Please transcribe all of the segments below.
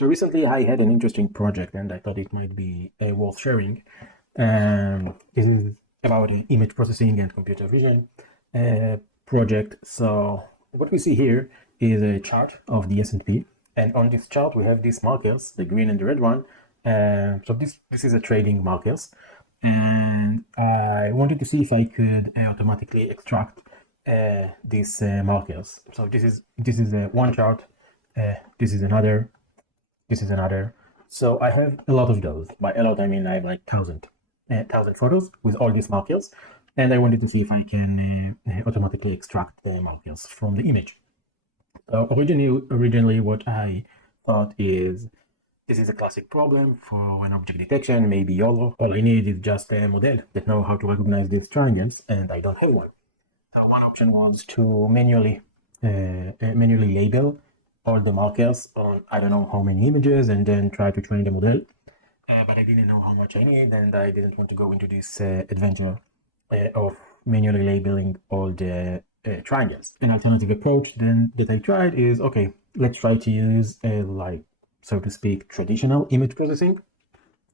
So recently I had an interesting project and I thought it might be worth sharing. This is about an image processing and computer vision project. So what we see here is a chart of the S&P, and on this chart we have these markers, the green and the red one. So this is a trading markers, and I wanted to see if I could automatically extract these markers. So this is one chart, this is another, this is another. So I have a lot of those. By a lot, I mean I have like thousand photos with all these markers, and I wanted to see if I can automatically extract the markers from the image. So originally, what I thought is this is a classic problem for an object detection, maybe YOLO. All I need is just a model that knows how to recognize these triangles, and I don't have one. So one option was to manually label all the markers on I don't know how many images and then try to train the model. But I didn't know how much I need, and I didn't want to go into this adventure of manually labeling all the triangles. An alternative approach then that I tried is, okay, let's try to use like, so to speak, traditional image processing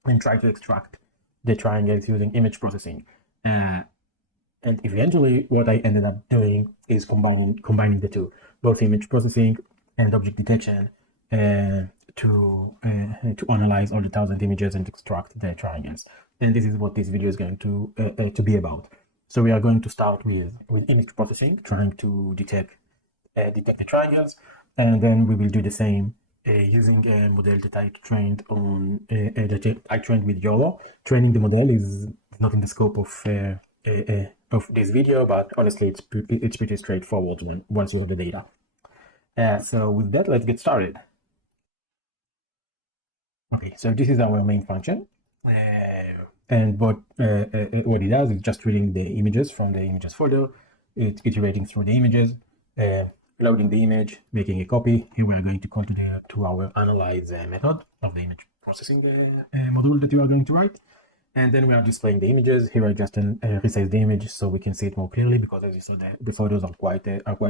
and try to extract the triangles using image processing. And eventually what I ended up doing is combining the two, both image processing and object detection, to analyze all the 1,000 images and extract the triangles. And this is what this video is going to be about. So we are going to start with image processing, trying to detect the triangles, and then we will do the same using a model that I trained on that I trained with YOLO. Training the model is not in the scope of this video, but honestly, it's pretty straightforward once you have the data. So with that, let's get started. Okay, so this is our main function, and what it does is just reading the images from the images folder. It's iterating through the images, loading the image, making a copy. Here we are going to call to our analyze method of the image processing module that you are going to write. And then we are displaying the images. Here I just resize the image so we can see it more clearly, because as you saw, the photos are quite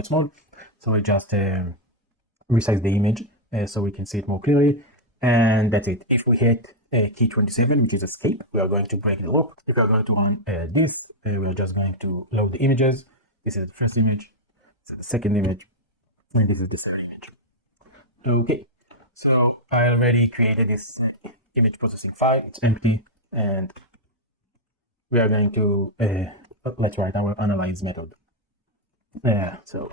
small. So I just resize the image so we can see it more clearly. And that's it. If we hit key 27, which is escape, we are going to break the loop. If we are going to run this, we are just going to load the images. This is the first image, this is the second image, and this is the third image. Okay, so I already created this image processing file. It's empty. And we are going to let's write our analyze method. So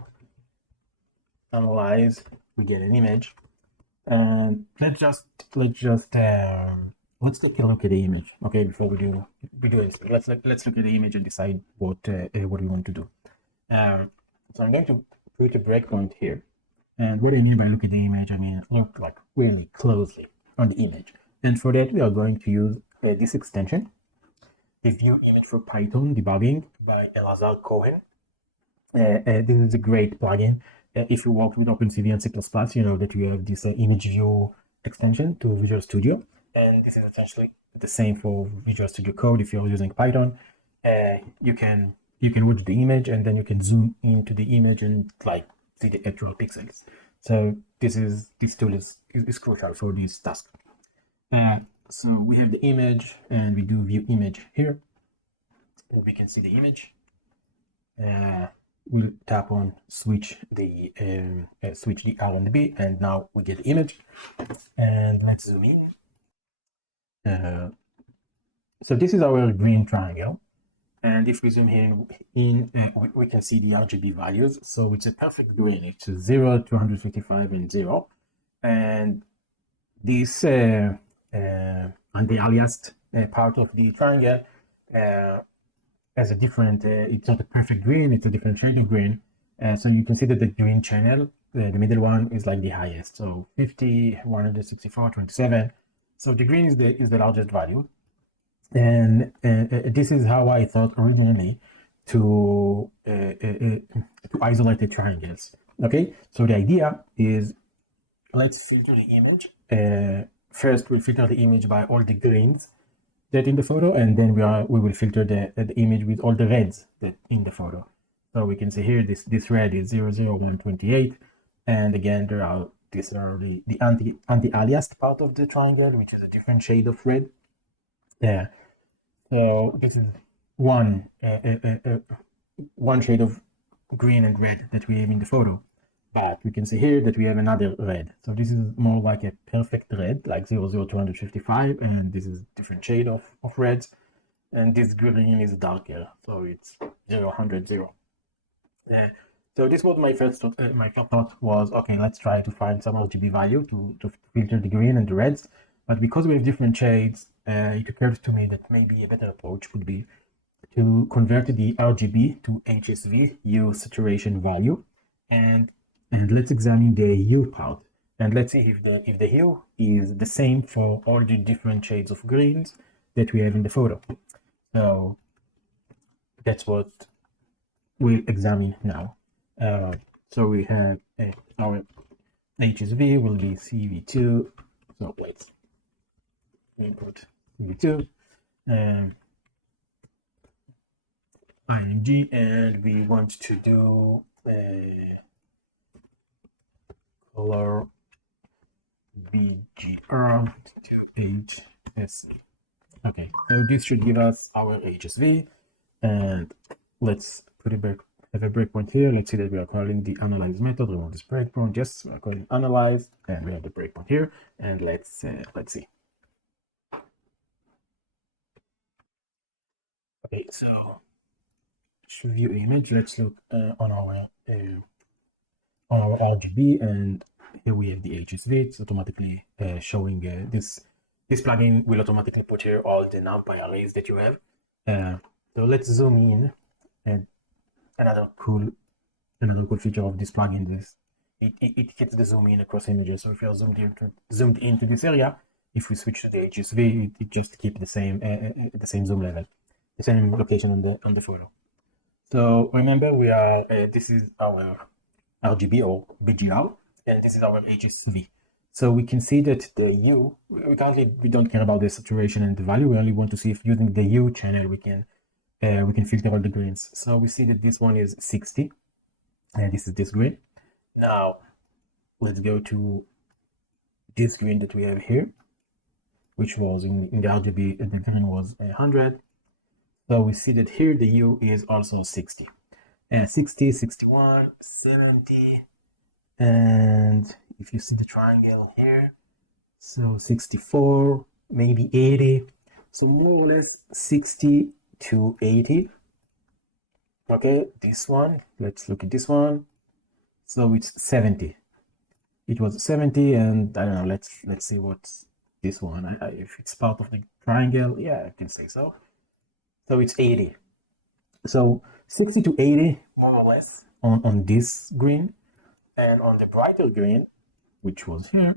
analyze, we get an image, and let's take a look at the image. Okay, before we do anything, let's look at the image and decide what we want to do. So I'm going to put a breakpoint here, and what I mean by look at the image, I mean look like really closely on the image. And for that, we are going to use this extension, the View Image for Python Debugging by Elazar Cohen. This is a great plugin. If you work with OpenCV and C++, you know that you have this image view extension to Visual Studio, and this is essentially the same for Visual Studio Code. If you're using Python, you can watch the image and then you can zoom into the image and like see the actual pixels. So this tool is crucial for this task. So we have the image and we do view image here, and we can see the image. We'll tap on switch the R and the B, and now we get the image. And let's zoom in. So this is our green triangle, and if we zoom in, we can see the RGB values. So it's a perfect green. It's 0, 255, and 0, and this anti-aliased part of the triangle has a different, it's not a perfect green, it's a different shade of green. So you can see that the green channel, the middle one, is like the highest. So 50, 164, 27. So the green is the largest value. And this is how I thought originally to isolate the triangles. Okay, so the idea is, let's filter the image. First, we'll filter the image by all the greens that in the photo, and then we will filter the image with all the reds that in the photo. So we can see here this red is 00128, and again there are these are the anti-aliased part of the triangle, which is a different shade of red. Yeah. So this is one shade of green and red that we have in the photo. But we can see here that we have another red. So this is more like a perfect red, like 00255, and this is different shade of reds. And this green is darker, so it's 0, 0. Yeah. So this was my first thought was, okay, let's try to find some RGB value to filter the green and the reds. But because we have different shades, it occurred to me that maybe a better approach would be to convert the RGB to HSV, hue saturation value, and let's examine the hue part, and let's see if the hue is the same for all the different shades of greens that we have in the photo. So that's what we'll examine now. So we have our HSV will be CV2. So let's input CV2 and IMG, and we want to do a color BGR to HSV. Okay, so this should give us our HSV, and let's put a have a breakpoint here. Let's see that we are calling the analyze method. We want this breakpoint. Yes, we are calling analyze, and we have the breakpoint here. And let's see. Okay, so view image. Let's look on our RGB, and here we have the HSV. It's automatically showing this plugin will automatically put here all the NumPy arrays that you have. So let's zoom in, and another cool feature of this plugin is it hits the zoom in across images. So if you're zoomed into this area, if we switch to the HSV, it just keeps the same zoom level, the same location on the photo. So remember, we are this is our RGB or BGR, and this is our HSV. So we can see that the hue, we don't care about the saturation and the value. We only want to see if using the hue channel we can filter all the greens. So we see that this one is 60, and this is this green. Now let's go to this green that we have here, which was in the RGB, the green was 100. So we see that here the hue is also 60, 60, 61, 70, and if you see the triangle here, so 64, maybe 80, so more or less 60 to 80. Okay, this one, let's look at this one. So it's 70. It was 70, and I don't know, let's see what's this one. If it's part of the triangle, yeah, I can say so. So it's 80. So 60 to 80, more or less, on this green. And on the brighter green, which was here,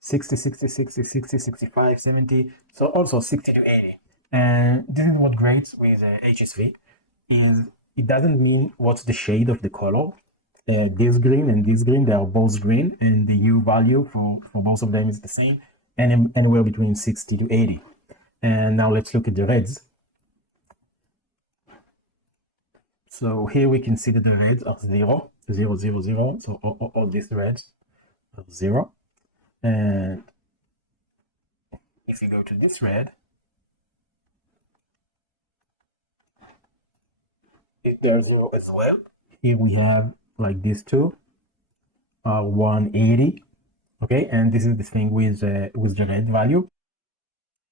60, 60, 60, 60, 65, 70, so also 60 to 80. And this is what great with HSV is it doesn't mean what's the shade of the color. This green and this green, they are both green, and the hue value for both of them is the same, and anywhere between 60 to 80. And now let's look at the reds. So here we can see that the reds are 0, 0, 0, 0. So all these reds are 0. And if you go to this red, they're 0 as well. Here we have like these two are 180. Okay, and this is the thing with the red value.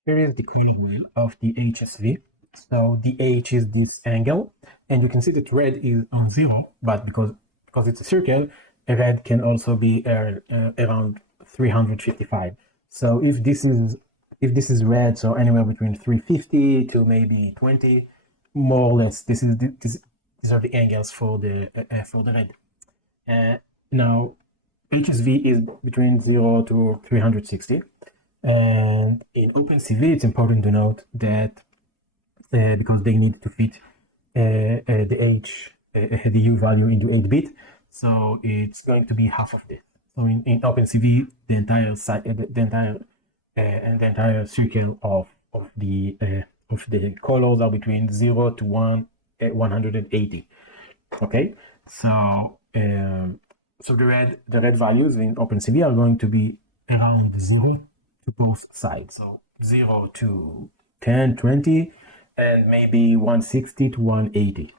Here is the color wheel of the HSV. So the H is this angle, and you can see that red is on 0, but because it's a circle, a red can also be around 355. So if this is red, so anywhere between 350 to maybe 20, more or less, these are the angles for the red. Now HSV is between 0 to 360, and in OpenCV it's important to note that because they need to fit the hue value into 8-bit, so it's going to be half of this. So in OpenCV, the entire circle of the colors are between 0 to 180. Okay, so So the red values in OpenCV are going to be around 0 to both sides. So 0 to 10, 20, and maybe 160 to 180.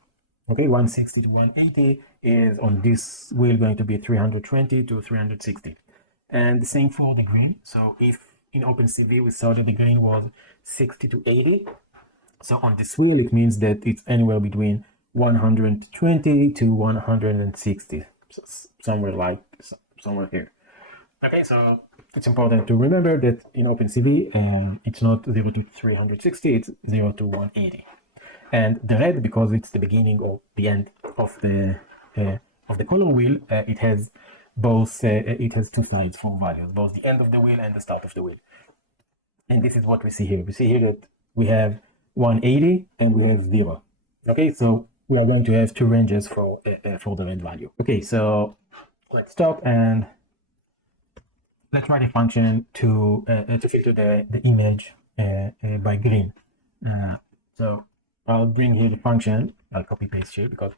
Okay, 160 to 180 is on this wheel going to be 320 to 360. And the same for the green. So if in OpenCV we saw that the green was 60 to 80, so on this wheel it means that it's anywhere between 120 to 160, so somewhere here. Okay, so it's important to remember that in OpenCV it's not 0 to 360, it's 0 to 180. And the red, because it's the beginning or the end of the color wheel, it has both. It has two sides for values, both the end of the wheel and the start of the wheel. And this is what we see here. We see here that we have 180 and we have 0. Okay, so we are going to have two ranges for the red value. Okay, so let's stop and let's write a function to filter the image by green. So I'll bring here the function. I'll copy paste here because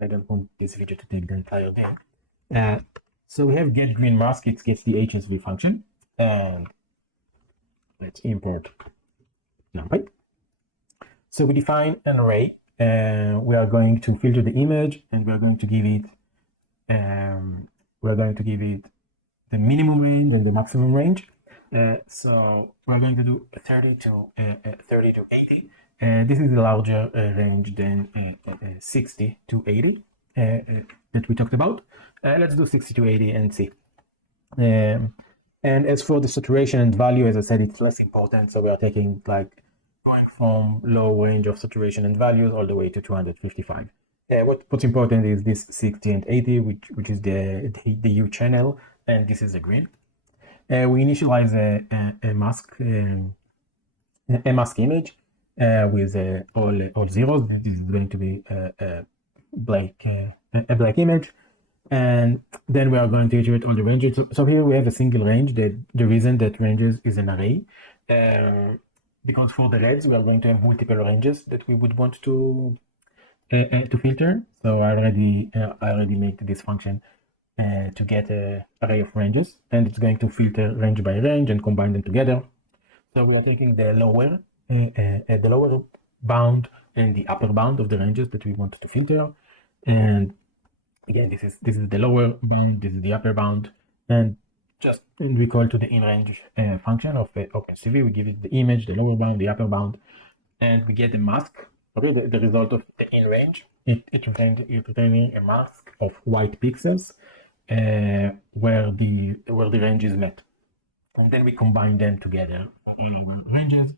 I don't want this video to take the entire day. So we have get green mask. It gets the HSV function, and let's import numpy. So we define an array. We are going to filter the image, and we are going to give it. The minimum range and the maximum range. So we're going to do 30 to 80. This is a larger range than 60 to 80 that we talked about. Let's do 60 to 80 and see. And as for the saturation and value, as I said, it's less important. So we are taking like going from low range of saturation and values all the way to 255. What's important is this 60 and 80, which is the U channel, and this is the green. We initialize a mask image with all zeros. This is going to be a black image, and then we are going to iterate all the ranges. So here we have a single range. The reason that ranges is an array, because for the reds we are going to have multiple ranges that we would want to filter. So I already made this function to get an array of ranges, and it's going to filter range by range and combine them together. So we are taking the lower bound and the upper bound of the ranges that we want to filter. And again, this is the lower bound, this is the upper bound, and we call to the inRange function of OpenCV. We give it the image, the lower bound, the upper bound, and we get the mask. Okay, the result of the inRange. It's returning a mask of white pixels where the range is met, and then we combine them together for all our ranges,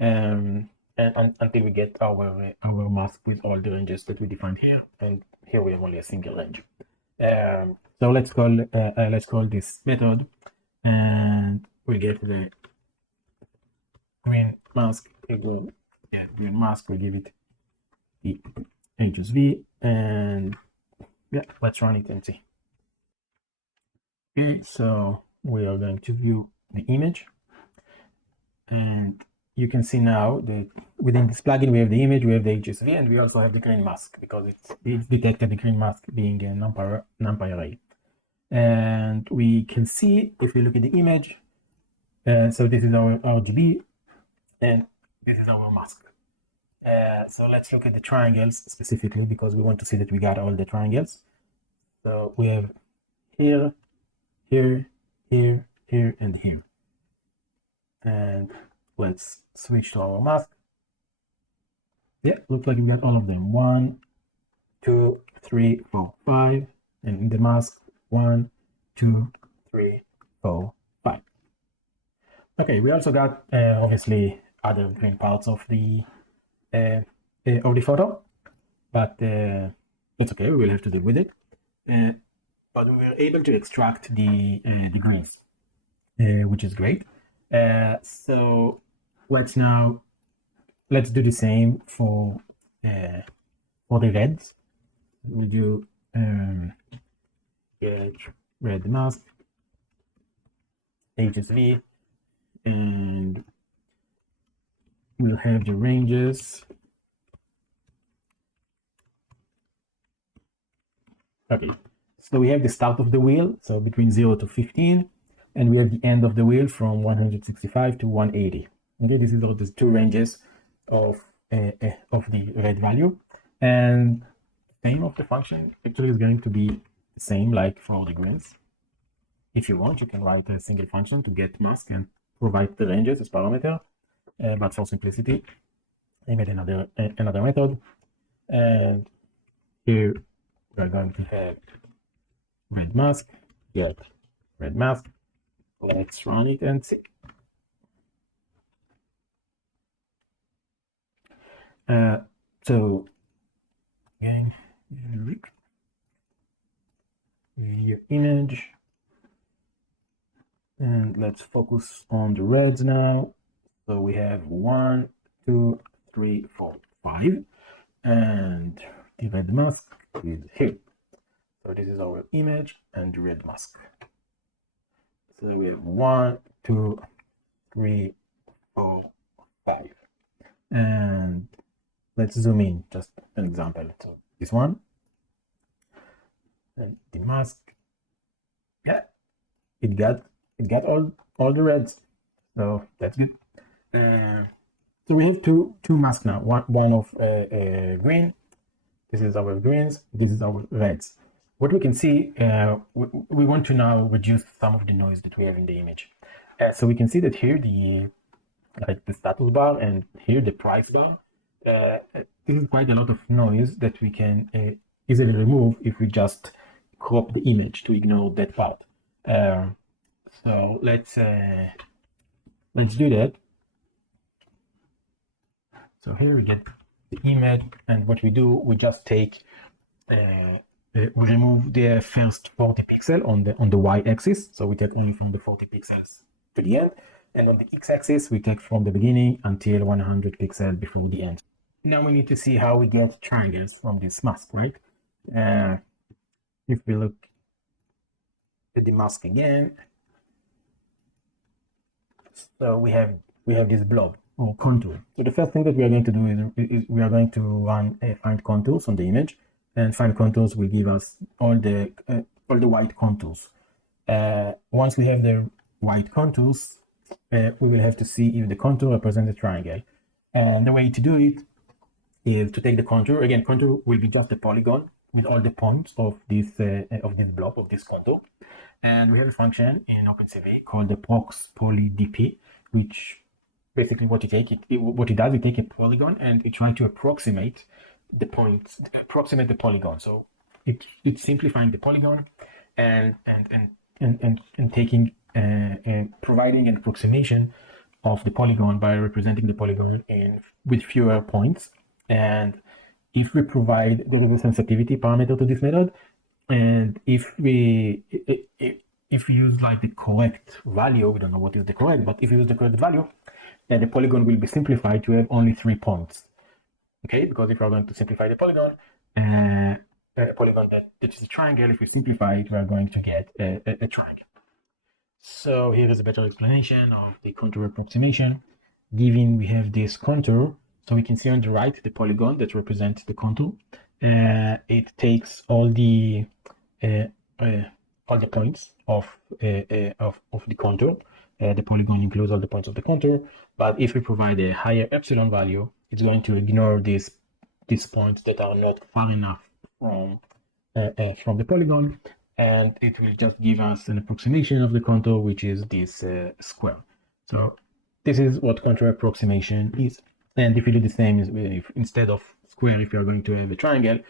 and until we get our mask with all the ranges that we defined here. And here we have only a single range. So let's call this method, and we get the green mask. Green mask. We give it the HSV, and yeah, let's run it and see. Okay, so we are going to view the image, and you can see now that within this plugin we have the image, we have the HSV, and we also have the green mask because it's detected the green mask being a numpy array. And we can see if we look at the image, so this is our RGB and this is our mask. So let's look at the triangles specifically because we want to see that we got all the triangles. So we have here, here, here, here, and here. And let's switch to our mask. Yeah, looks like we got all of them. 1, 2, 3, 4, 5. And in the mask, 1, 2, 3, 4, 5. Okay, we also got obviously other green parts of the photo, but it's okay, we will have to deal with it. But we were able to extract the greens, which is great. So let's do the same for the reds. We'll do get red mask, HSV, and we'll have the ranges. Okay, So we have the start of the wheel, so between 0 to 15, and we have the end of the wheel from 165 to 180. Okay, this is all the two ranges of the red value, and name of the function actually is going to be the same like for the greens. If you want, you can write a single function to get mask and provide the ranges as parameter, but for simplicity, I made another method, and here we are going to have red mask, get red mask. Let's run it and see. So again, view image, and let's focus on the reds now. So we have 1, 2, 3, 4, 5, and the red mask is here. So this is our image and the red mask. So we have 1, 2, 3, 4, 5, and let's zoom in, just an example. So this one, and the mask, yeah, it got all the reds, so that's good. So we have two masks now. One of green. This is our greens. This is our reds. What we can see, we want to now reduce some of the noise that we have in the image. So we can see that here the status bar and here the price bar. This is quite a lot of noise that we can easily remove if we just crop the image to ignore that part. So let's do that. So here we get the image, and what we do, we just take we remove the first 40 pixels on the y-axis. So we take only from the 40 pixels to the end, and on the x-axis we take from the beginning until 100 pixels before the end. Now we need to see how we get triangles from this mask, right? If we look at the mask again, so we have this blob or contour. So the first thing that we are going to do is we are going to run a find contours on the image, and find contours will give us all the white contours. Once we have the white contours, we will have to see if the contour represents a triangle. And the way to do it is to take the contour. Again, contour will be just a polygon with all the points of this blob, of this contour. And we have a function in OpenCV called the proc_poly_dp, which basically what it does, it take a polygon and it tries to approximate the points, approximate the polygon. So it's simplifying the polygon and taking providing an approximation of the polygon by representing the polygon with fewer points. And if we provide the sensitivity parameter to this method, and if we use like the correct value, we don't know what is the correct, but if you use the correct value, then the polygon will be simplified to have only 3 points. Okay, because if we're going to simplify the polygon, a polygon that is a triangle, if we simplify it, we are going to get a triangle. So here is a better explanation of the contour approximation. Given we have this contour, so we can see on the right the polygon that represents the contour. It takes all the points of the contour. The polygon includes all the points of the contour, but if we provide a higher epsilon value, it's going to ignore these points that are not far enough from the polygon, and it will just give us an approximation of the contour, which is this square. So this is what contour approximation is. And if you do the same, if instead of square, if you're going to have a triangle,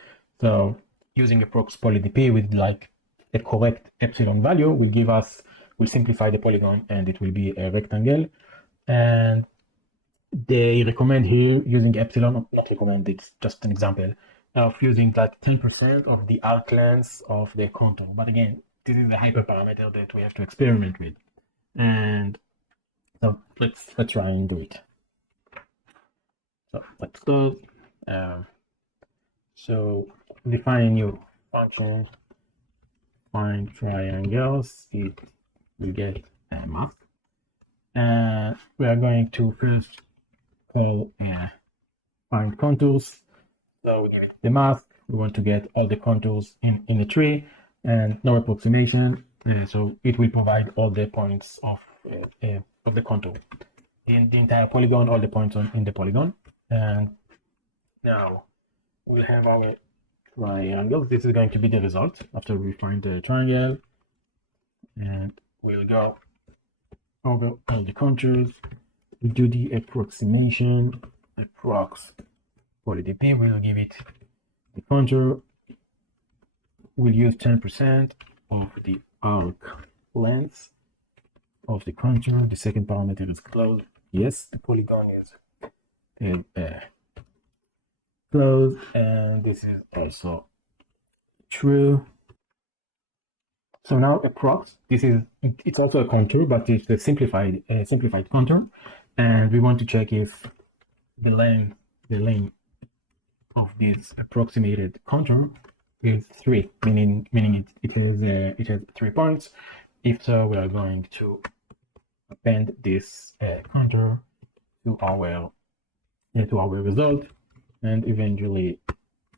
so using a proc_poly_dp with like a correct epsilon value will simplify the polygon, and it will be a rectangle. And they recommend here using epsilon, not recommend, it's just an example of using like 10% of the arc length of the contour. But again, this is a hyperparameter that we have to experiment with. And so let's try and do it. So let's go. So define a new function, find triangles. It will get a mask. And we are going to first call find contours. So we give it the mask. We want to get all the contours in a tree. and no approximation. So it will provide all the points of the contour, the entire polygon, all the points in the polygon. And now we'll have our triangles. This is going to be the result after we find the triangle, and we'll go over all the contours. We do the approximation, approx poly-dp. We'll give it the contour. We'll use 10% of the arc length of the contour. The second parameter is closed. Yes, the polygon is closed, and this is also true. So now approx, it's also a contour, but it's a simplified contour, and we want to check if the length of this approximated contour is 3, meaning it has 3 points. If so, we are going to append this contour to our result, and eventually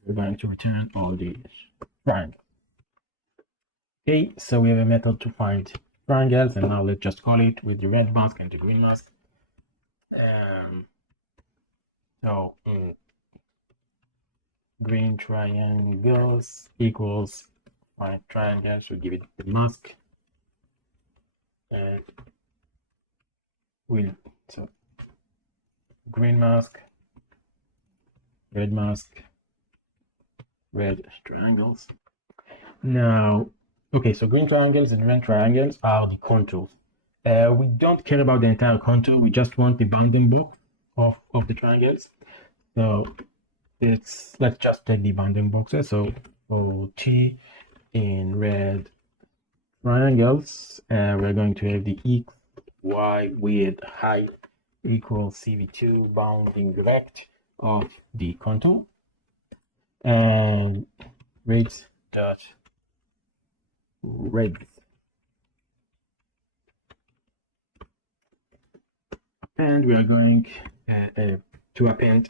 we're going to return all these triangles. Okay, so we have a method to find triangles, and now let's just call it with the red mask and the green mask. Green triangles equals find triangles. We give it the mask, and so green mask, red mask, red triangles. Now, okay, so green triangles and red triangles are the contours. We don't care about the entire contour. We just want the bounding box of the triangles. So let's just take the bounding boxes. So for T in red triangles, we're going to have the x, y, width, height equals CV2 bounding vect of the contour, and radius dot radius. And we are going to append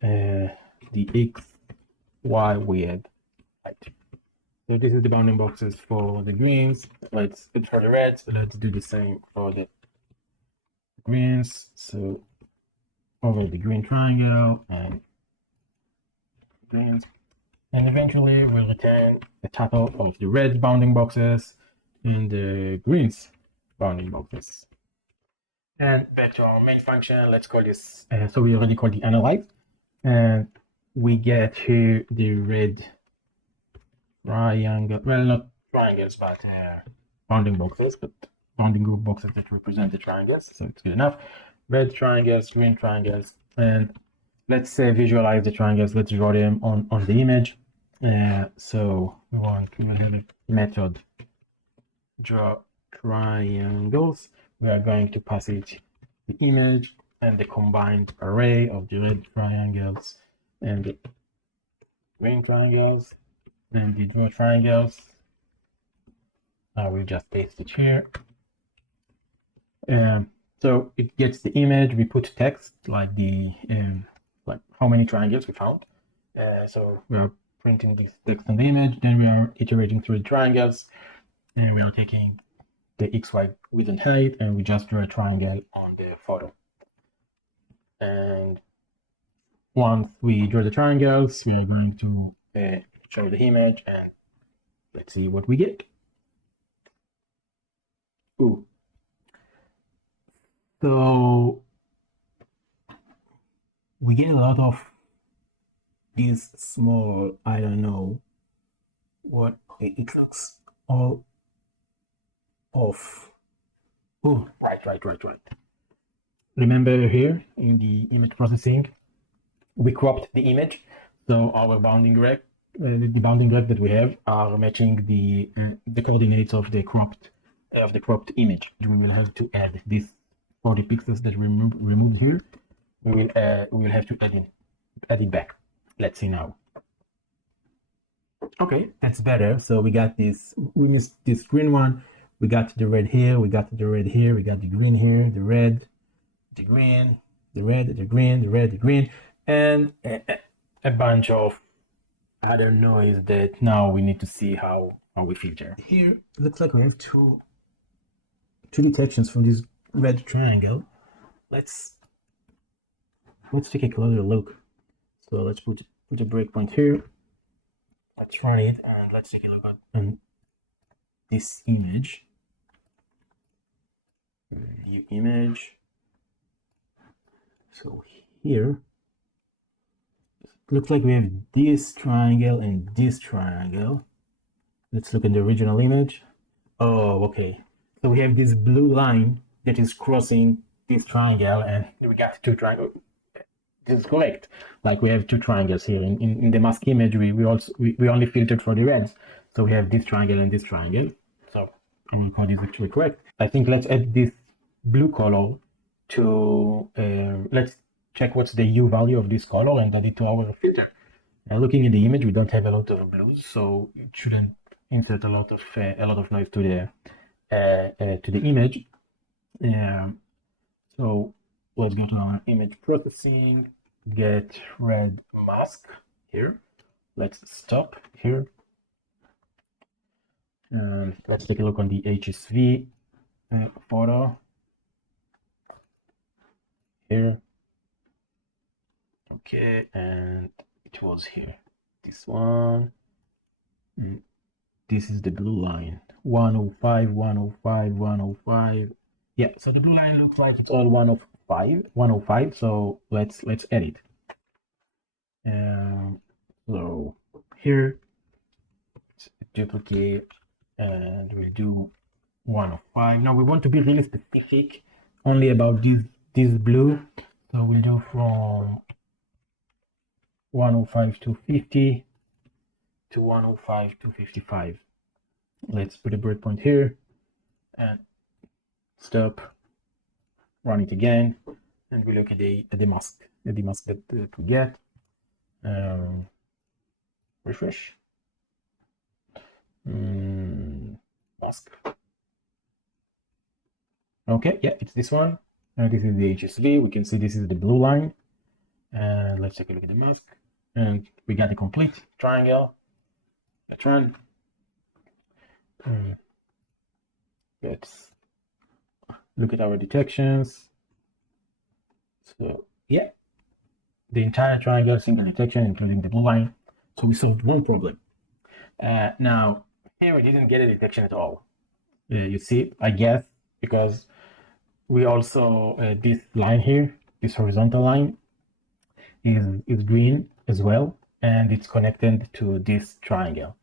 the x, y, width, height. So this is the bounding boxes for the greens. It's for the reds, but let's do the same for the greens. So over the green triangle and greens, and eventually we'll return a total of the red bounding boxes and the greens bounding boxes. And back to our main function, let's call this, so we already called the analyze, and we get here the red triangle, well, not triangles, but bounding boxes, but bounding group boxes that represent the triangles, so it's good enough. Red triangles, green triangles, and let's visualize the triangles. Let's draw them on the image. So we will have a method draw triangles. We are going to pass it the image and the combined array of the red triangles and the green triangles and the draw triangles. I will just paste it here. So it gets the image. We put text like the like how many triangles we found. So we are printing this text on the image. Then we are iterating through the triangles, and we are taking the x, y, width, and height, and we just draw a triangle on the photo. And once we draw the triangles, we are going to show the image, and let's see what we get. Ooh. So we get a lot of these small, I don't know what it looks all off. Oh, right. Remember here in the image processing, we cropped the image, so our bounding graph, the bounding graph that we have are matching the coordinates of the cropped image. We will have to add this 40 pixels that we removed here. We will have to add it back. Let's see now. Okay, that's better. So we got this. We missed this green one. We got the red here. We got the red here. We got the green here. The red, the green, the red, the green, the red, the green, and a bunch of other noise that now we need to see how our filter. Here it looks like we have two detections from this red triangle. Let's take a closer look. So let's put a breakpoint here. Let's run it and let's take a look at this image. View image. So here it looks like we have this triangle and this triangle. Let's look at the original image. Oh, okay. So we have this blue line that is crossing this triangle, and we got two triangles. This is correct. Like we have two triangles here. In the mask image, we only filtered for the reds. So we have this triangle and this triangle. So I will call this actually correct. I think let's add this blue color to let's check what's the U value of this color and add it to our filter. Now looking at the image, we don't have a lot of blues, so it shouldn't insert a lot of noise to the image. So let's go to our image processing, get red mask here. Let's stop here. And let's take a look on the HSV photo here. Okay, and it was here. This one. This is the blue line. 105, 105, 105. Yeah, so the blue line looks like it's all 105. So let's edit. So here, duplicate, and we'll do 105. Now we want to be really specific only about this blue. So we'll do from 105 to 50 to 105 to 55. Let's put a breakpoint here and stop, run it again, and we look at the mask that we get. Refresh. Mask. Okay, yeah, it's this one. This is the HSV. We can see this is the blue line. And let's take a look at the mask. And we got a complete triangle. Let's run. Let's look at our detections. So yeah, the entire triangle, single detection, including the blue line. So we solved one problem. Now here we didn't get a detection at all. You see, I guess because we also this line here, this horizontal line, is green as well, and it's connected to this triangle.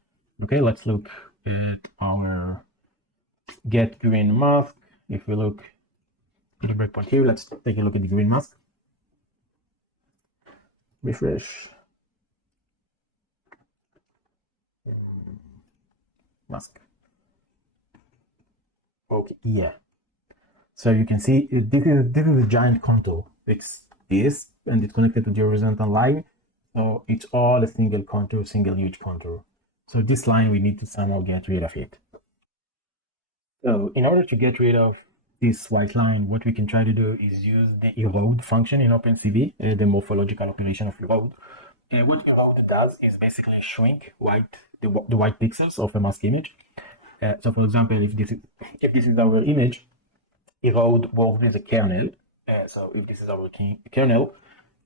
Okay, let's look at our get green mask. If we look at the breakpoint here, let's take a look at the green mask. Refresh. Mask. Okay, yeah. So you can see this is a giant contour. It's this, and it's connected to the horizontal line. So it's all a single contour, single huge contour. So this line, we need to somehow get rid of it. So in order to get rid of this white line, what we can try to do is use the erode function in OpenCV, the morphological operation of erode. What erode does is basically shrink the white pixels of a mask image. So for example, if this is our image, erode works with a kernel. So if this is our kernel,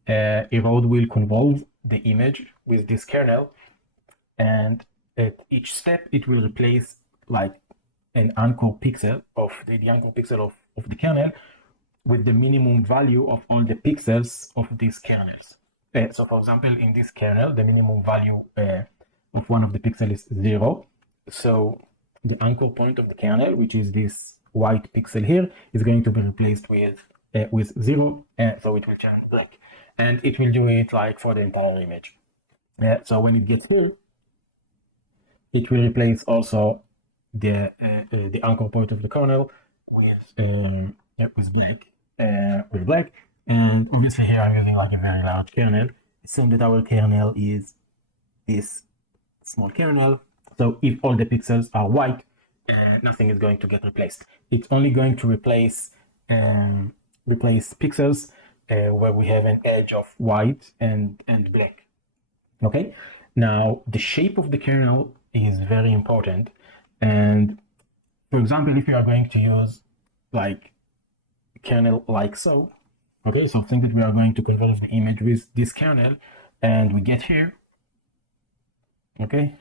erode will convolve the image with this kernel, and at each step it will replace like an anchor pixel of the anchor pixel of the kernel with the minimum value of all the pixels of these kernels. So for example, in this kernel, the minimum value of one of the pixels is 0. So the anchor point of the kernel, which is this white pixel here, is going to be replaced with 0, so it will turn black, and it will do it like for the entire image. So when it gets here, it will replace also the anchor point of the kernel with black. And obviously here I'm using like a very large kernel. Assume that our kernel is this small kernel. So if all the pixels are white, nothing is going to get replaced. It's only going to replace pixels where we have an edge of white and black. Okay. Now the shape of the kernel is very important. And for example, if you are going to use like kernel like so, okay, so think that we are going to convert the image with this kernel, and we get here, okay,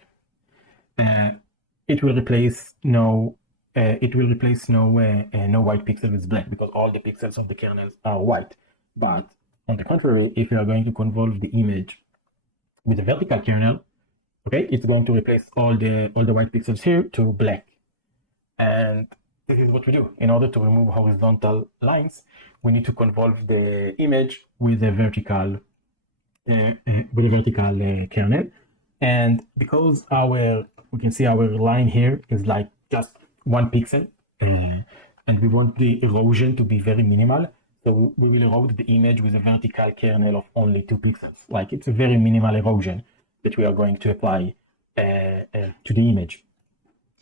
it will replace no white pixel with black, because all the pixels of the kernels are white. But on the contrary, if you are going to convolve the image with a vertical kernel, okay, it's going to replace all the white pixels here to black. And this is what we do. In order to remove horizontal lines, we need to convolve the image with a vertical kernel. And because we can see our line here is like just 1 pixel, and we want the erosion to be very minimal, so we will erode the image with a vertical kernel of only 2 pixels. Like, it's a very minimal erosion that we are going to apply to the image.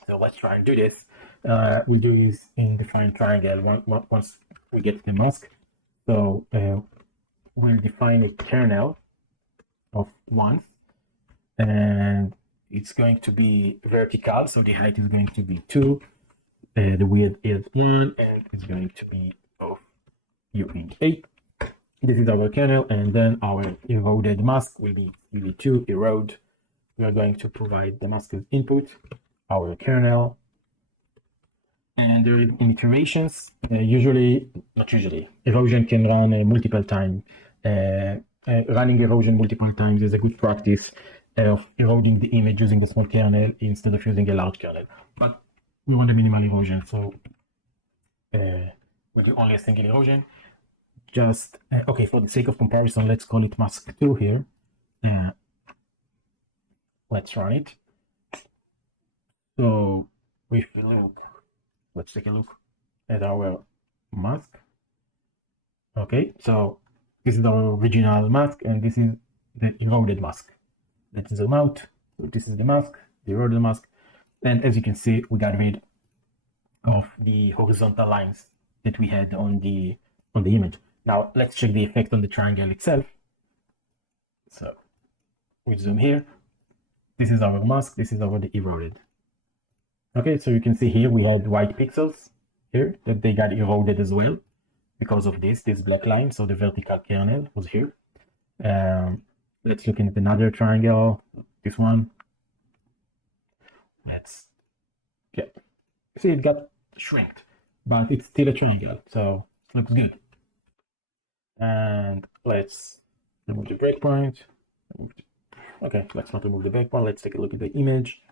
So let's try and do this. We'll do this in define triangle once we get the mask. So we'll define a kernel of 1, and it's going to be vertical, so the height is going to be 2, the width is 1, and it's going to be of UE8. This is our kernel, and then our eroded mask will be UE2 erode. We are going to provide the mask as input, our kernel, and there is iterations. Not usually, erosion can run multiple times. Running erosion multiple times is a good practice of eroding the image using the small kernel instead of using a large kernel. But we want a minimal erosion, so we'll do only a single erosion. Just okay, for the sake of comparison, let's call it mask 2 here. Let's run it. So if we look, let's take a look at our mask. Okay, so this is our original mask, and this is the eroded mask. Let's zoom out. This is the mask, the eroded mask, and as you can see, we got rid of the horizontal lines that we had on the image. Now let's check the effect on the triangle itself. So we zoom here. This is our mask. This is our eroded. Okay, so you can see here we had white pixels here that they got eroded as well because of this black line. So the vertical kernel was here. Let's look at another triangle. This one. See, it got shrinked, but it's still a triangle, so it looks good. And let's remove the breakpoint. Okay, let's not remove the breakpoint. Let's take a look at the image.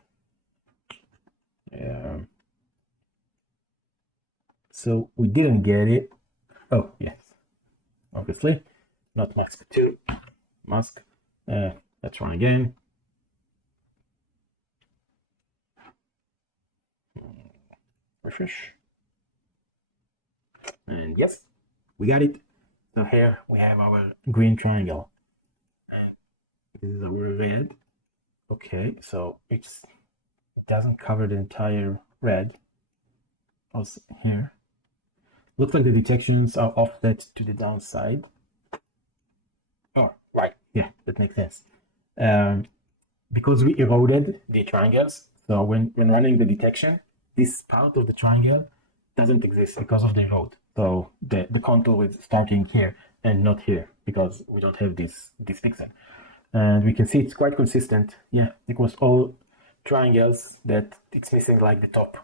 So we didn't get it. Oh, yes, obviously not mask 2, mask. Let's run again. Refresh. And yes, we got it. So here we have our green triangle, and this is our red. Okay, so it doesn't cover the entire red. Also here, looks like the detections are offset to the downside. Oh, right, yeah, that makes sense. Because we eroded the triangles, so when running the detection, this part of the triangle doesn't exist because of the erode. So the contour is starting here and not here because we don't have this pixel. And we can see it's quite consistent. Yeah, across all triangles that it's missing like the top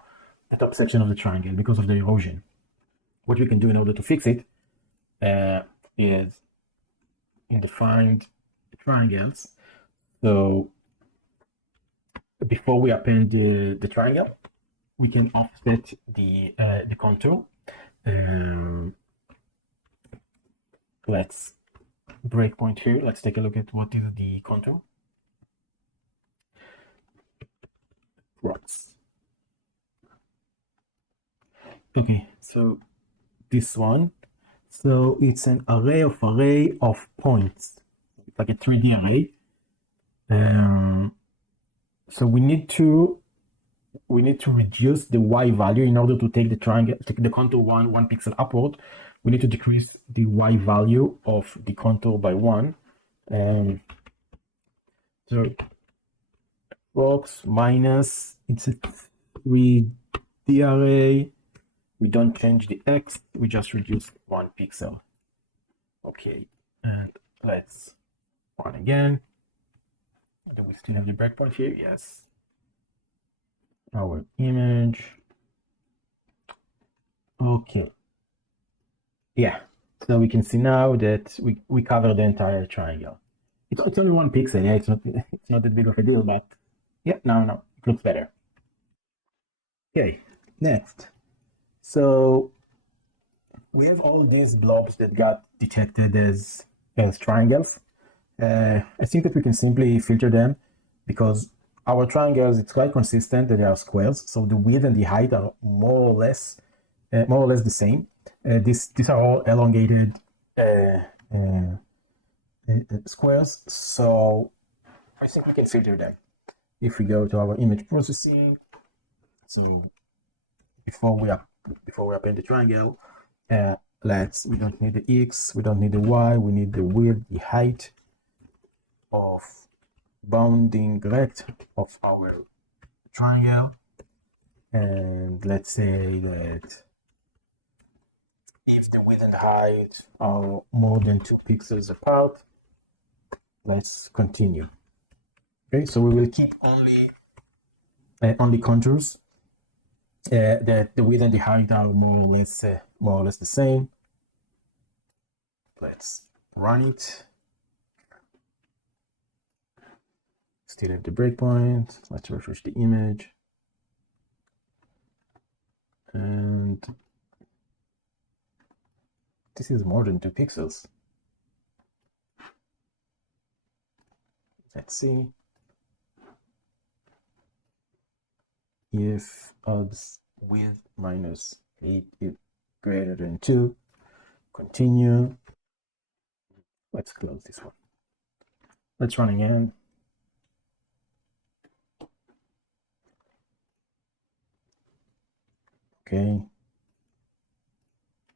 section of the triangle because of the erosion. What we can do in order to fix it is in defined triangles. So before we append the triangle, we can offset the contour. Let's breakpoint here. Let's take a look at what is the contour. Rocks. Okay, so this one. So it's an array of points. It's like a 3D array. So we need to reduce the y value in order to take the triangle, take the contour one pixel upward. We need to decrease the y value of the contour by 1. So rocks minus, it's a read the array. We don't change the X, we just reduce 1 pixel. Okay, and let's run again. Do we still have the breakpoint here? Yes. Our image. Okay. Yeah, so we can see now that we cover the entire triangle. It's only 1 pixel, yeah, it's not that big of a deal, but yeah, now it looks better. Okay, next. So we have all these blobs that got detected as triangles. I think that we can simply filter them because our triangles, it's quite consistent that they are squares, so the width and the height are more or less the same. These are all elongated squares, so I think we can filter them. If we go to our image processing, so before we append the triangle, we don't need the X, we don't need the Y, we need the width, the height of bounding rect of our triangle. And let's say that if the width and height are more than 2 pixels apart, let's continue. Okay, so we will keep only contours that the width and the height are more or less the same. Let's run it. Still have the breakpoint. Let's refresh the image. And this is more than 2 pixels. Let's see if odds width minus 8 is greater than 2. Continue. Let's close this one. Let's run again. Okay.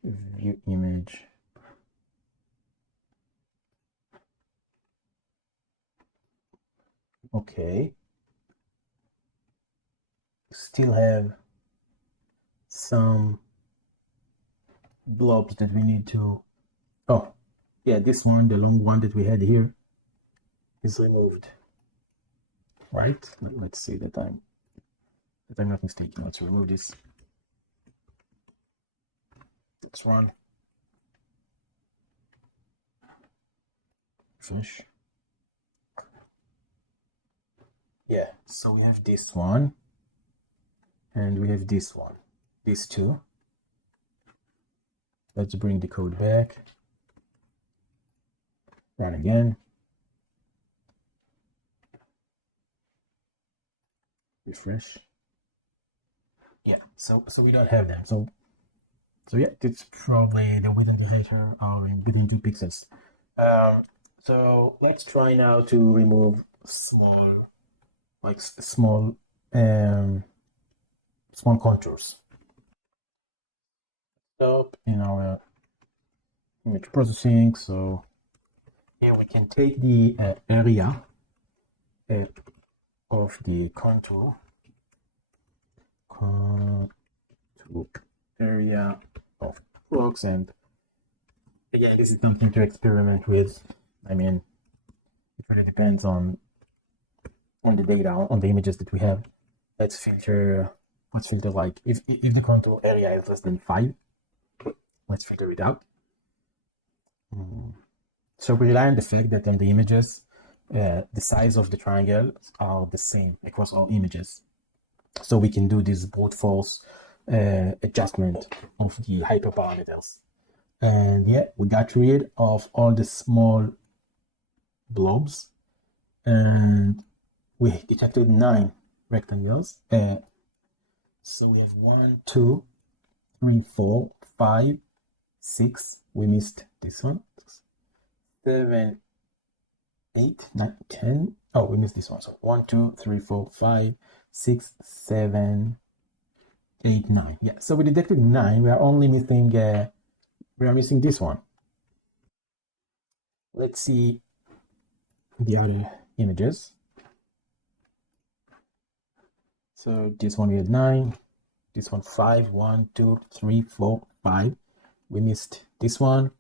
View image. Okay. Still have some blobs that we need to. Oh, yeah, this one, the long one that we had here, is removed. Right? Let's see that I'm not mistaken. Let's remove this. Let's run. Fish. Yeah, so we have this one, and we have this one, these two. Let's bring the code back. Run again. Refresh. Yeah, so we don't have them. So yeah, it's probably the width and the height are within 2 pixels. So let's try now to remove small contours. Stop in our image processing. So here we can take the area of the contour area of blocks, and again, this is something to experiment with. I mean, it really depends on the data, on the images that we have. Let's filter like if the contour area is less than 5, let's filter it out. So we rely on the fact that on the images, the size of the triangles are the same across all images. So we can do this brute force adjustment of the hyperparameters. And yeah, we got rid of all the small blobs, and we detected 9 rectangles. So we have 1, 2, 3, 4, 5, 6. We missed this one. 7, 8, 9, 10. Oh, we missed this one. So 1, 2, 3, 4, 5, 6, 7, 8, 9. Yeah. So we detected 9. We are only missing. We are missing this one. Let's see the other images. So this one we had 9, this one 5, 1, 2, 3, 4, 5. We missed this one.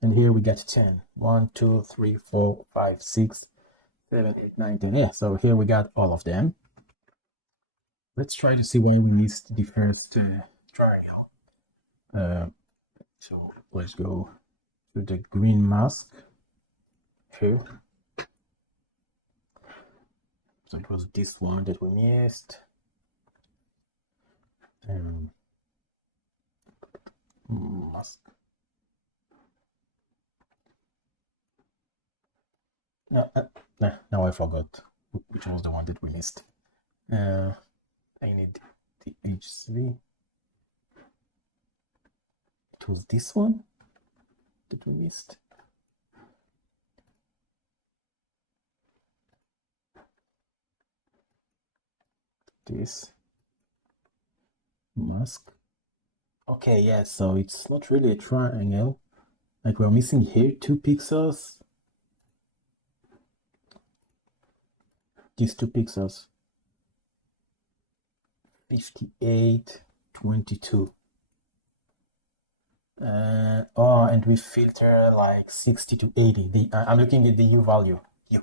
And here we got 10. 1, 2, 3, 4, 5, 6, 7, 8, 9, 10. Yeah, so here we got all of them. Let's try to see why we missed the first triangle. So let's go to the green mask here. So it was this one that we missed. Mask. Now I forgot which was the one that we missed. I need the H3. It was this one that we missed. This mask. Okay, yeah, so it's not really a triangle. Like we're missing here 2 pixels. These 2 pixels. 58, 22. And we filter like 60 to 80. I'm looking at the U value. U.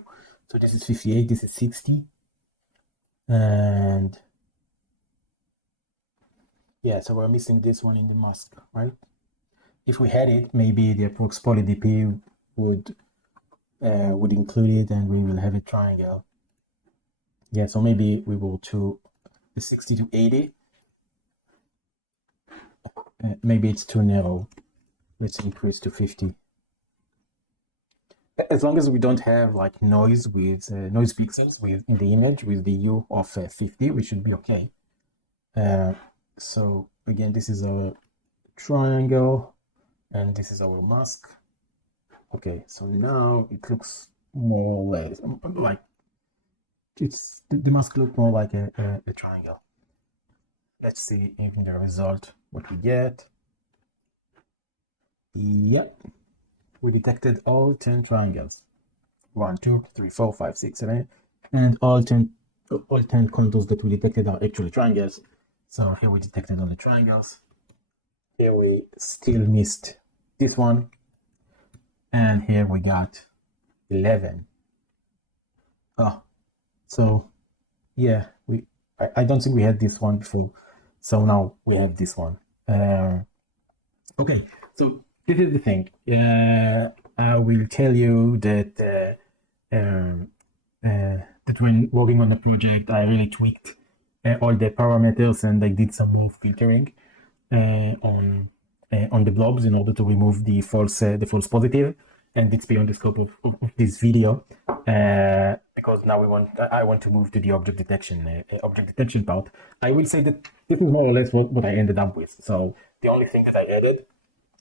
So this is 58, this is 60. And yeah, so we're missing this one in the mask, right? If we had it, maybe the approx poly DP would include it and we will have a triangle. Yeah, so maybe we will to the 60 to 80. Maybe it's too narrow. Let's increase to 50. As long as we don't have like noise with noise pixels in the image with the U of 50, we should be okay. So again, this is our triangle and this is our mask. Okay, so now it looks more or less like the mask looks more like a triangle. Let's see in the result what we get. Yep, we detected all 10 triangles. 1, 2, 3, 4, 5, 6, 7, and all 10 contours that we detected are actually triangles. So here we detected all the triangles. Here we still missed this one, and here we got 11. Oh, so yeah, I don't think we had this one before. So now we have this one. Okay, so this is the thing. I will tell you that that when working on the project, I really tweaked all the parameters and I did some more filtering on the blobs in order to remove the false positive, and it's beyond the scope of this video because now I want to move to the object detection part. I will say that this is more or less what I ended up with. So the only thing that I added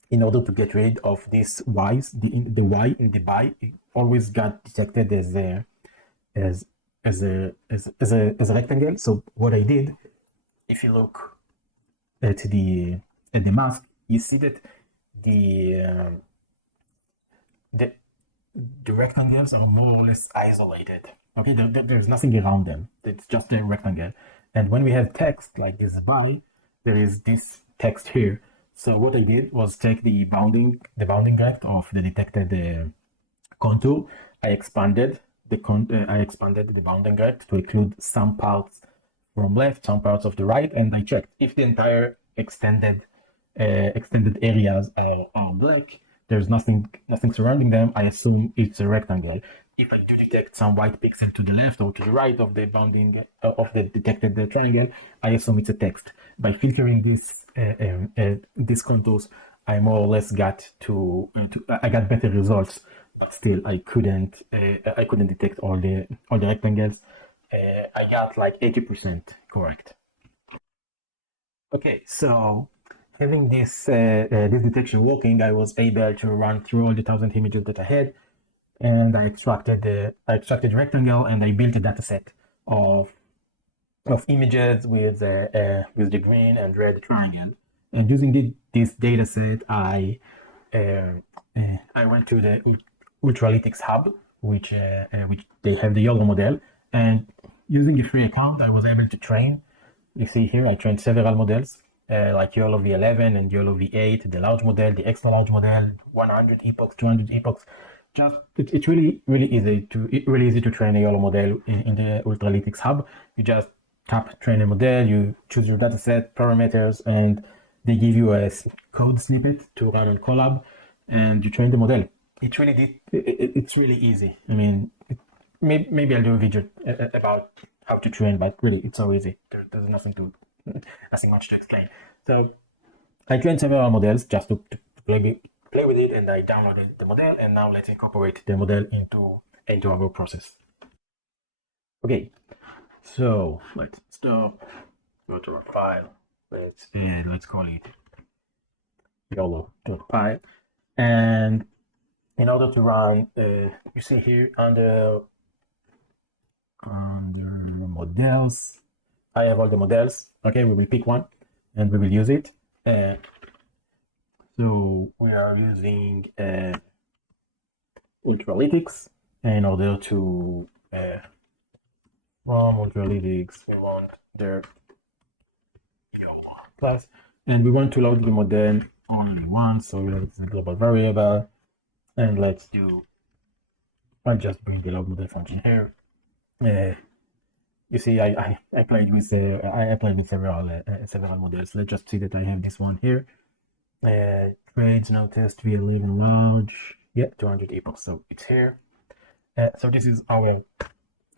in order to get rid of these y's, the y in the by always got detected as a rectangle. So what I did, if you look at the mask, you see that the rectangles are more or less isolated. Okay, there's nothing around them. It's just a rectangle. And when we have text like this by, there is this text here. So what I did was take the bounding graph of the detected contour. I expanded the bounding graph to include some parts from left, some parts of the right, and I checked if the entire extended areas are black. There's nothing surrounding them. I assume it's a rectangle. If I do detect some white pixel to the left or to the right of the bounding of the detected triangle, I assume it's a text. By filtering these contours, I more or less got I got better results, but still I couldn't detect all the rectangles. I got like 80% correct. Okay, so having this detection working, I was able to run through all the 1,000 images that I had, and I extracted rectangle, and I built a data set of images with the green and red triangle. And using this data set, I went to the Ultralytics hub, which they have the YOLO model, and using a free account, I was able to train. You see here, I trained several models, like YOLO V11 and YOLO V8, the large model, the extra large model, 100 epochs, 200 epochs. Just it's really easy to train a YOLO model in the Ultralytics hub. You just tap train a model, you choose your dataset parameters, and they give you a code snippet to run on Colab, and you train the model. It's really easy. I mean, maybe I'll do a video about how to train, but really it's so easy. There's nothing much to explain. So I trained several models just to play with it, and I downloaded the model, and now let's incorporate the model into our process. Okay, so let's stop, go to our file, let's call it YOLO.py, and in order to run, you see here under models, I have all the models. Okay, we will pick one and we will use it. So we are using Ultralytics in order to from Ultralytics we want their class, and we want to load the model only once, so it's a global variable, and let's do, I'll just bring the load model function here. You see, I played with several models. Let's just see that I have this one here. Trades now test V11 large. Yeah, 200 epochs, so it's here. So this is our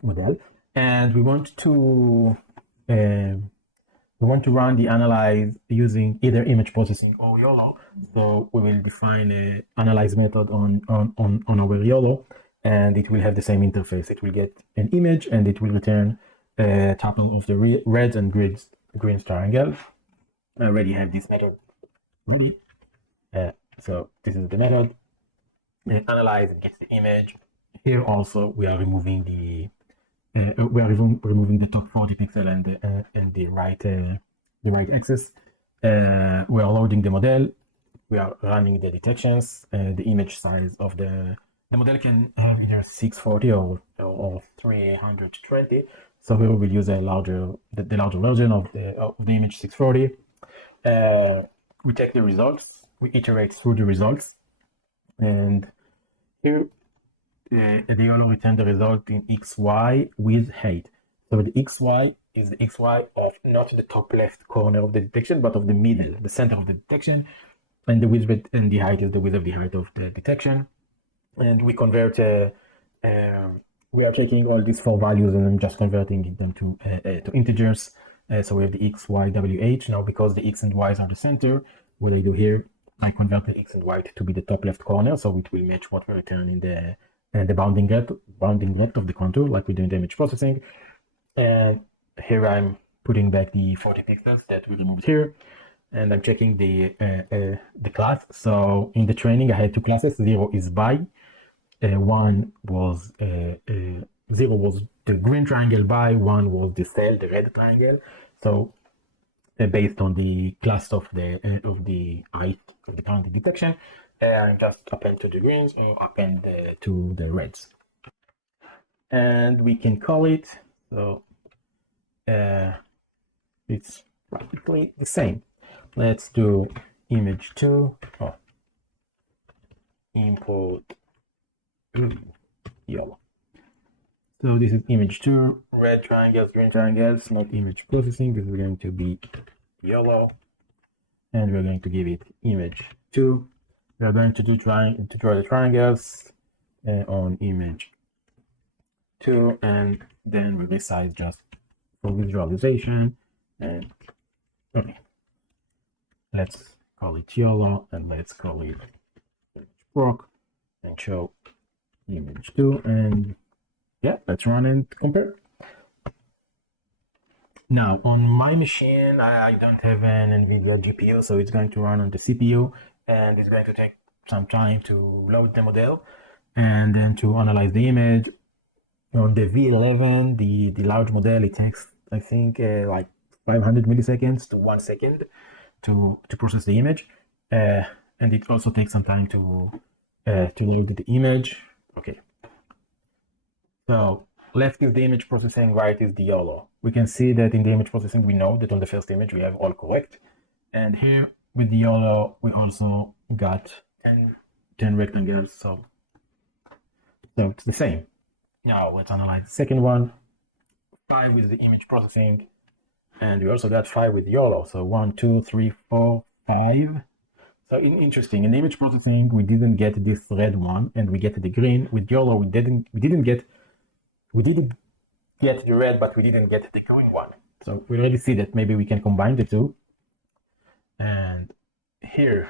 model, and we want to run the analyze using either image processing or YOLO. So we will define an analyze method on our YOLO, and it will have the same interface. It will get an image and it will return a tuple of the reds and green triangle. I already have this method ready. So this is the method. Analyze and gets the image. Here also we are removing the top 40 pixel and the right axis. We are loading the model. We are running the detections. The image size of the model can have either 640 or 320. So here we will use the larger version of the image 640. We take the results. We iterate through the results, and here the YOLO returns the result in XY with height. So the XY is the XY of not the top left corner of the detection, but of the middle, the center of the detection, and the width and the height is the width of the height of the detection. And we convert. We are taking all these four values and then just converting them to integers. So we have the x, y, w, h. Now, because the x and y's are the center, what I do here, I convert the x and y to be the top left corner, so it will match what we return in the bounding left of the contour, like we do in the image processing. And here I'm putting back the 40 pixels that we removed here, and I'm checking the class. So in the training, I had two classes. 0 is by. 1 was 0 was the green triangle by, 1 was the cell, the red triangle. So based on the class of the height of the current detection, I just append to the greens or append to the reds, and we can call it. So it's practically the same. Let's do image 2. Import YOLO. So this is image 2, red triangles, green triangles, not image processing. This is going to be YOLO, and we're going to give it image 2. We are going to draw the triangles on image 2, and then we resize just for visualization. And okay, let's call it YOLO, and let's call it proc, and show image 2, and yeah, let's run and compare. Now on my machine, I don't have an NVIDIA GPU, so it's going to run on the CPU, and it's going to take some time to load the model and then to analyze the image. On the V11, the large model, it takes, I think, like 500 milliseconds to 1 second to process the image, and it also takes some time to load the image. Okay, so left is the image processing, right is the YOLO. We can see that in the image processing, we know that on the first image we have all correct. And here with the YOLO, we also got 10 rectangles, so it's the same. Now let's analyze the second one. 5 with the image processing, and we also got 5 with YOLO. So 1, 2, 3, 4, 5. So interesting. In image processing, we didn't get this red one, and we get the green. With YOLO, we didn't get the red, but we didn't get the green one. So we already see that maybe we can combine the two. And here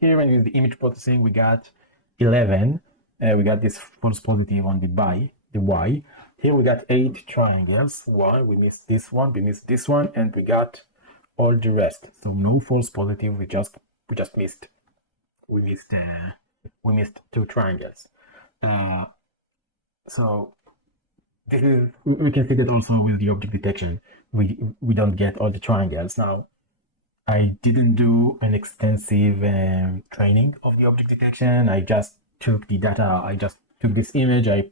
in the image processing, we got 11. We got this false positive on the Y. Here we got 8 triangles. Why? We missed this one, we missed this one, and we got all the rest. So no false positive. We just missed. We missed 2 triangles. So this is, we can see that also with the object detection. We don't get all the triangles. Now, I didn't do an extensive training of the object detection. I just took the data. I just took this image. I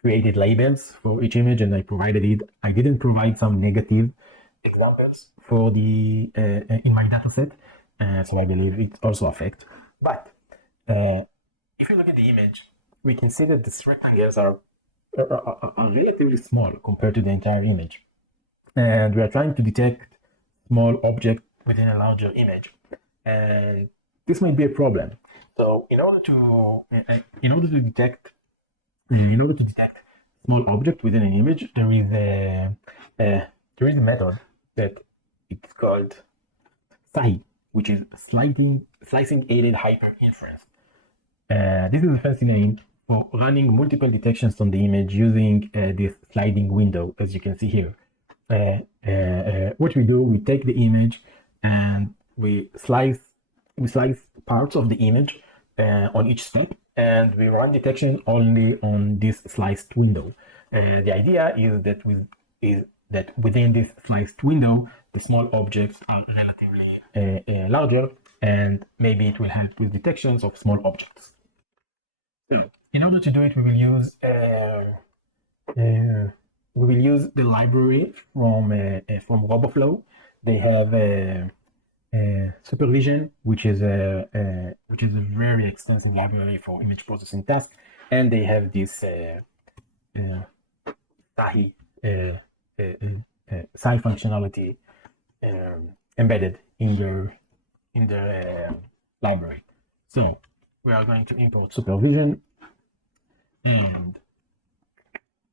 created labels for each image and I provided it. I didn't provide some negative examples for the in my data set, so I believe it also affects. But if you look at the image, we can see that the rectangles are relatively small compared to the entire image, and we are trying to detect small object within a larger image, and this might be a problem. So in order to detect small object within an image, there is a method that it's called SAHI, which is slicing aided hyperinference. This is a fancy name for running multiple detections on the image using this sliding window, as you can see here. What we do, we take the image and we slice parts of the image on each step, and we run detection only on this sliced window. The idea is that within this sliced window, the small objects are relatively larger, and maybe it will help with detections of small objects. So, in order to do it, we will use the library from RoboFlow. They have Supervision, which is a very extensive library for image processing tasks, and they have this SAHI functionality embedded in their library. So we are going to import Supervision, and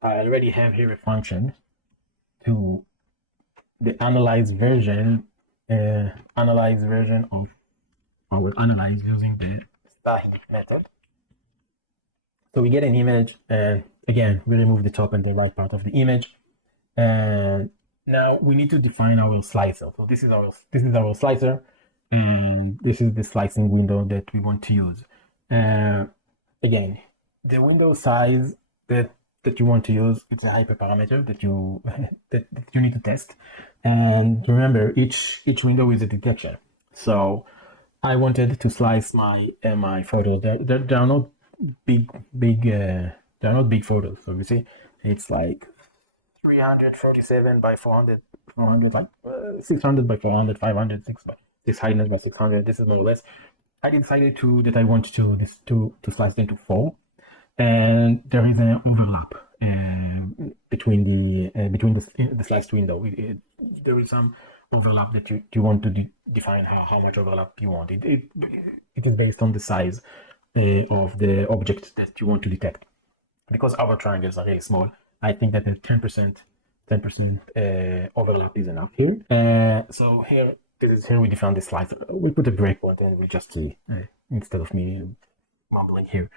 I already have here a function to the analyze version of our analyze using the SAHI method. So we get an image, and again we remove the top and the right part of the image, and now we need to define our slicer. So this is our slicer, and this is the slicing window that we want to use. Again, the window size that you want to use, it's a hyperparameter that you need to test. And remember, each window is a detection. So I wanted to slice my photos. They are not big photos. So you see, it's like 347 by 400, like 600 by 400, 500, 600 by 600. This is more or less. I decided that I want to slice them to 4, and there is an overlap between the sliced window. There is some overlap that you want to define how much overlap you want. It is based on the size of the object that you want to detect. Because our triangles are really small, I think that a 10% overlap is enough here. So here we define the slicer. We put a breakpoint and we just see instead of me mumbling here.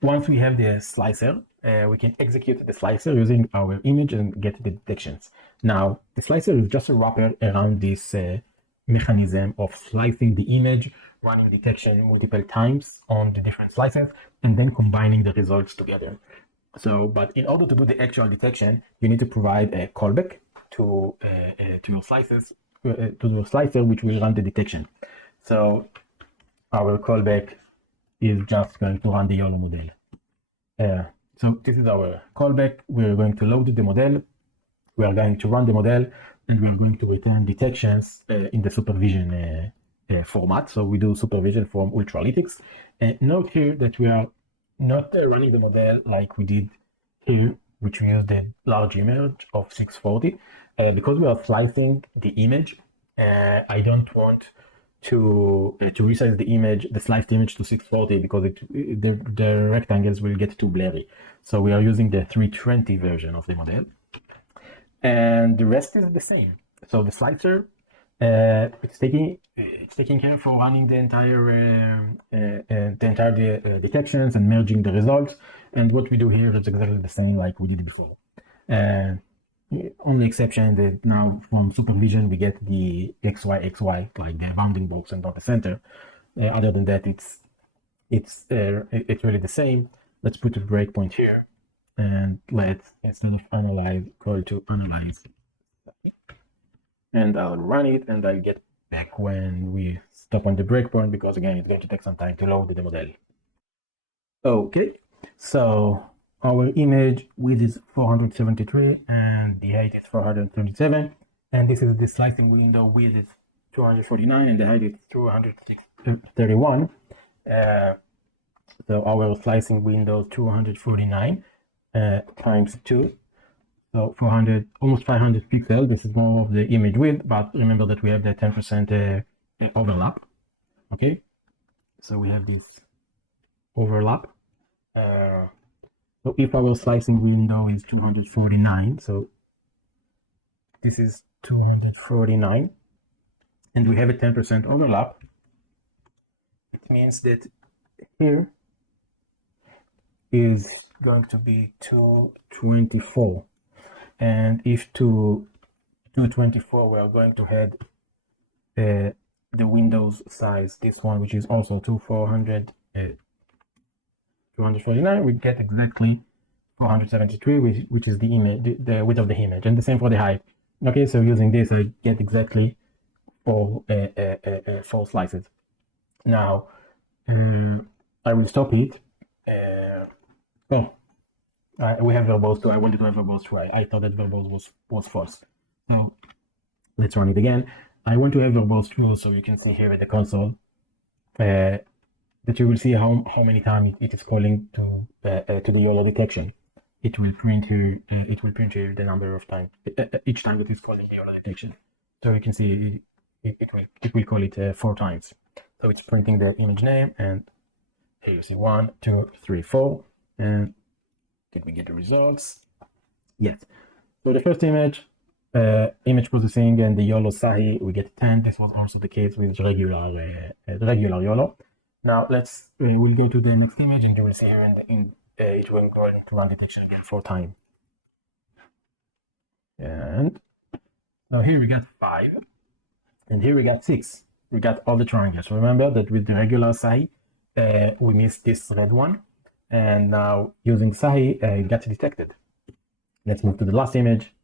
Once we have the slicer, we can execute the slicer using our image and get the detections. Now, the slicer is just a wrapper around this mechanism of slicing the image, running detection multiple times on the different slices, and then combining the results together. So, but in order to do the actual detection, you need to provide a callback to your slices, to your slicer, which will run the detection. So, our callback is just going to run the YOLO model. So this is our callback. We're going to load the model. We are going to run the model, and we are going to return detections in the supervision format. So we do supervision from Ultralytics. Note here that we are not running the model like we did here, which we use the large image of 640. Because we are slicing the image, I don't want to resize the image, the sliced image to 640 because the rectangles will get too blurry. So we are using the 320 version of the model, and the rest is the same. So the slicer, it's taking care for running the entire detections and merging the results. And what we do here is exactly the same like we did before. Only exception that now from supervision we get the XY like the bounding box and not the center. Other than that, it's really the same. Let's put a breakpoint here, and let's, instead of analyze, call to analyze, and I'll run it, and I'll get back when we stop on the breakpoint, because again it's going to take some time to load the model. Okay, so our image width is 473 and the height is 437, and this is the slicing window. Width is 249 and the height is 231. So our slicing window 249 times 2, so 400, almost 500 pixels. This is more of the image width, but remember that we have the 10% overlap. Okay, so we have this overlap. So if our slicing window is 249, so this is 249, and we have a 10% overlap, it means that here is going to be 224. And if to 224, we are going to add the windows size, this one, which is also 249, we get exactly 473, which is the image, the width of the image, and the same for the height. Okay, so using this, I get exactly four slices. Now, I will stop it. We have verbose too. I wanted to have verbose too. I thought that verbose was false. So let's run it again. I want to have verbose too, so you can see here at the console that you will see how many times it is calling to the YOLO detection. It will print here. It will print here the number of times each time that it's calling the YOLO detection. So you can see it will call it 4 times. So it's printing the image name, and here you see 1, 2, 3, 4, and did we get the results? Yes. So the first image, image processing and the YOLO SAHI, we get 10. This was also the case with regular YOLO. Now we'll go to the next image, and you will see here it will go to run detection again 4 times. And now here we got 5, and here we got 6. We got all the triangles. Remember that with the regular SAHI, we missed this red one, and now using SAHI, it got detected. Let's move to the last image,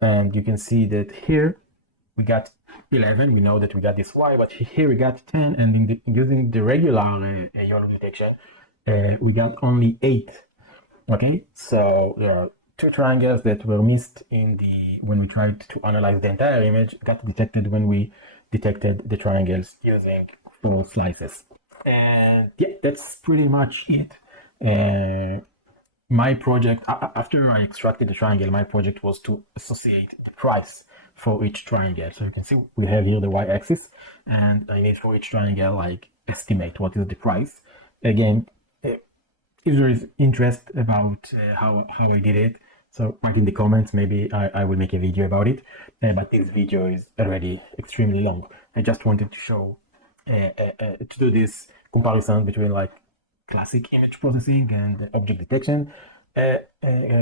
and you can see that here we got 11. We know that we got this Y, but here we got 10, and using the regular YOLO detection, we got only 8. Okay, so there are 2 triangles that were missed when we tried to analyze the entire image, got detected when we detected the triangles using 4 slices. And yeah, that's pretty much it. My project, after I extracted the triangle, my project was to associate the price for each triangle. So you can see we have here the y-axis, and I need for each triangle like estimate what is the price. Again, if there is interest about how I did it, so write in the comments. Maybe I will make a video about it. But this video is already extremely long. I just wanted to show to do this comparison between like classic image processing and object detection,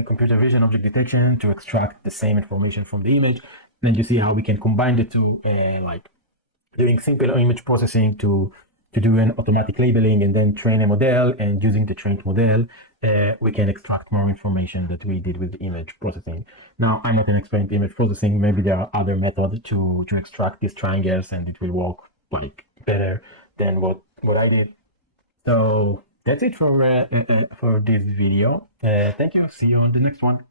computer vision object detection, to extract the same information from the image. Then you see how we can combine the two, like doing simple image processing to do an automatic labeling, and then train a model, and using the trained model, we can extract more information that we did with the image processing. Now, I'm not an expert in image processing. Maybe there are other methods to extract these triangles, and it will work like better than what I did. So that's it for this video. Thank you. See you on the next one.